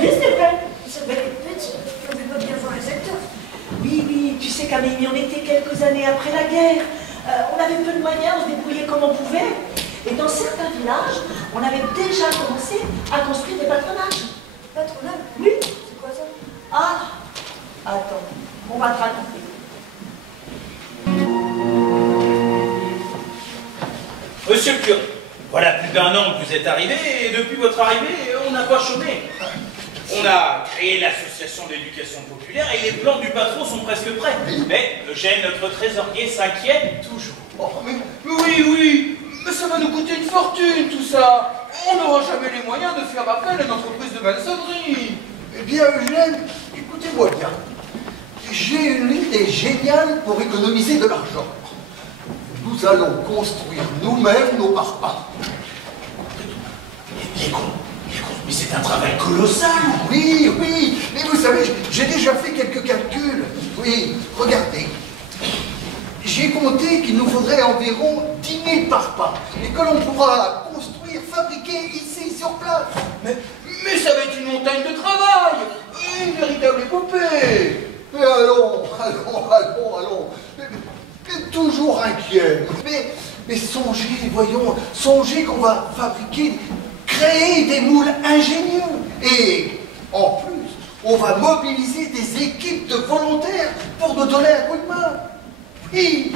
Oui, c'est vrai. Ça va être petit, on ne peut pas bien voir les acteurs. Oui, oui, tu sais, Camille, on était quelques années après la guerre. On avait peu de moyens, on se débrouillait comme on pouvait. Et dans certains villages, on avait déjà commencé à construire des patronages. Patronage? Oui. C'est quoi ça? Ah, attends, on va te raconter. Monsieur le curé, voilà plus d'1 an que vous êtes arrivé, et depuis votre arrivée, on n'a pas chômé. On a créé l'association d'éducation populaire et les plans du patron sont presque prêts. Mais Eugène, notre trésorier, s'inquiète toujours. Oh, mais oui, mais ça va nous coûter une fortune tout ça. On n'aura jamais les moyens de faire appel à une entreprise de maçonnerie. Eh bien, Eugène, écoutez-moi bien. J'ai une idée géniale pour économiser de l'argent. Nous allons construire nous-mêmes nos parpaings. Il est con, mais c'est un travail colossal. Oui, mais vous savez, j'ai déjà fait quelques calculs. Oui, regardez. J'ai compté qu'il nous faudrait environ 10 000 parpaings et que l'on pourra construire, fabriquer ici, sur place. Mais ça va être une montagne de travail, une véritable épopée. Mais allons. Mais toujours inquiet. Mais songez, voyons, songez qu'on va créer des moules ingénieux. Et en plus, on va mobiliser des équipes de volontaires pour nous donner un coup de main. Oui.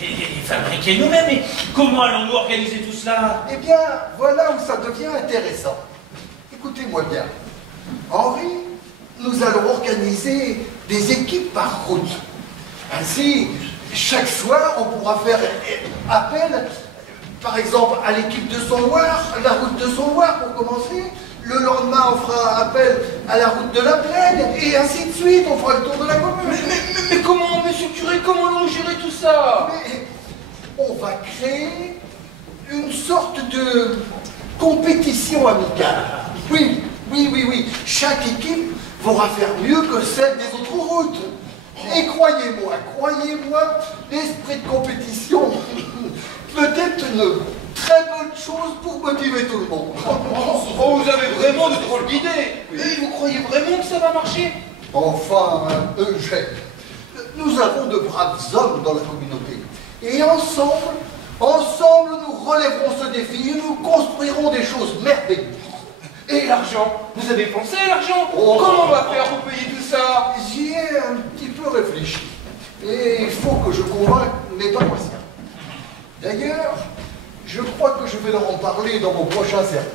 Les fabriquer nous-mêmes, mais comment allons-nous organiser tout cela? Eh bien, voilà où ça devient intéressant. Écoutez-moi bien. Henri, nous allons organiser des équipes par route. Ainsi, chaque soir, on pourra faire appel, par exemple, à l'équipe de Sonloire, la route de Sonloire pour commencer. Le lendemain, on fera appel à la route de la Plaine, et ainsi de suite, on fera le tour de la commune. Mais comment, monsieur le curé, comment allons-nous gérer tout ça? Mais on va créer une sorte de compétition amicale. Oui. Chaque équipe pourra faire mieux que celle des autres routes. Et croyez-moi, l'esprit de compétition peut être une très bonne chose pour motiver tout le monde. Oh, vous avez vraiment de drôles d'idées. Et vous croyez vraiment que ça va marcher? Enfin, Eugène, nous avons de braves hommes dans la communauté. Et ensemble, nous relèverons ce défi et nous construirons des choses merveilleuses. Et l'argent? Vous avez pensé à l'argent? Oh. Comment on va faire pour payer tout ça? J'y ai un petit peu réfléchi. Et il faut que je convainque mes paroissiens. D'ailleurs, je crois que je vais leur en parler dans mon prochain sermon.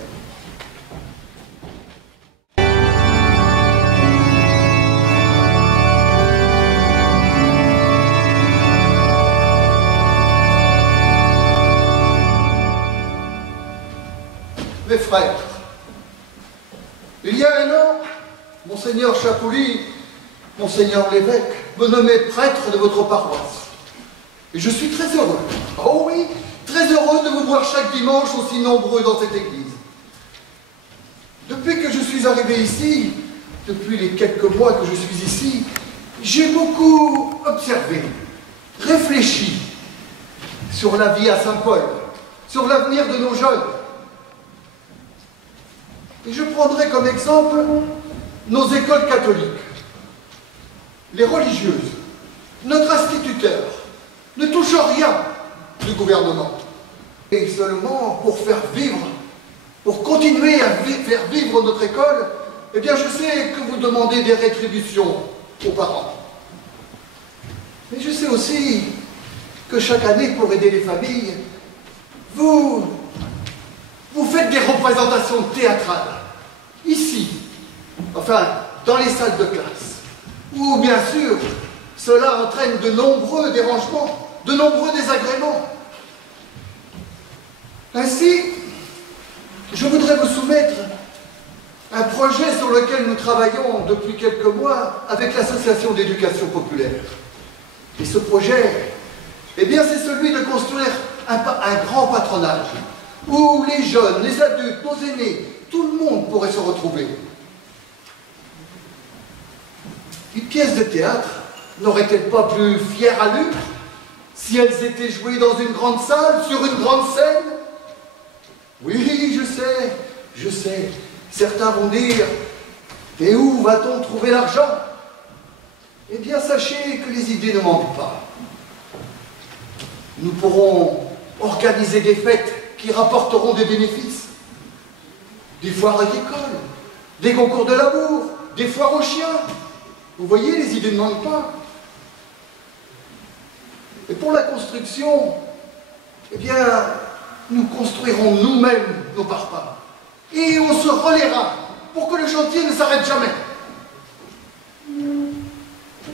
Mes frères, il y a 1 an, Monseigneur Chapouli, Monseigneur l'évêque, me nommait prêtre de votre paroisse. Et je suis très heureux, oh oui, très heureux de vous voir chaque dimanche aussi nombreux dans cette église. Depuis que je suis arrivé ici, depuis les quelques mois que je suis ici, j'ai beaucoup observé, réfléchi sur la vie à Saint-Paul, sur l'avenir de nos jeunes. Et je prendrai comme exemple nos écoles catholiques. Les religieuses, notre instituteur, ne touchent rien du gouvernement. Et seulement pour faire vivre, pour continuer à faire vivre notre école, eh bien je sais que vous demandez des rétributions aux parents. Mais je sais aussi que chaque année, pour aider les familles, vous faites des représentations théâtrales, ici, enfin, dans les salles de classe, où, bien sûr, cela entraîne de nombreux dérangements, de nombreux désagréments. Ainsi, je voudrais vous soumettre un projet sur lequel nous travaillons depuis quelques mois avec l'Association d'éducation populaire. Et ce projet, eh bien, c'est celui de construire un grand patronage, où les jeunes, les adultes, nos aînés, tout le monde pourrait se retrouver. Une pièce de théâtre n'aurait-elle pas plus fière allure si elles étaient jouées dans une grande salle, sur une grande scène? Oui, je sais, Certains vont dire, mais où va-t-on trouver l'argent? Eh bien, sachez que les idées ne manquent pas. Nous pourrons organiser des fêtes qui rapporteront des bénéfices. Des foires agricoles, des concours de labour, des foires aux chiens. Vous voyez, les idées ne manquent pas. Et pour la construction, eh bien, nous construirons nous-mêmes nos parpaings. Et on se relaiera pour que le chantier ne s'arrête jamais.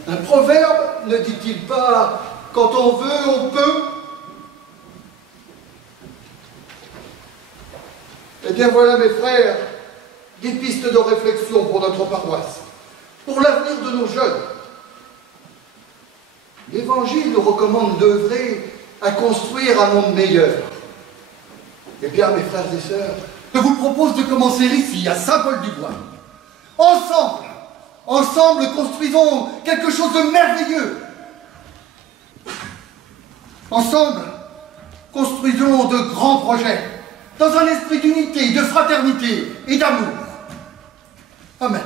Un proverbe ne dit-il pas « quand on veut, on peut » ? Eh bien voilà, mes frères, des pistes de réflexion pour notre paroisse, pour l'avenir de nos jeunes. L'Évangile nous recommande d'œuvrer à construire un monde meilleur. Eh bien, mes frères et sœurs, je vous propose de commencer ici, à Saint-Paul-du-Bois. Ensemble, construisons quelque chose de merveilleux. Ensemble, construisons de grands projets, dans un esprit d'unité, de fraternité et d'amour. Amen.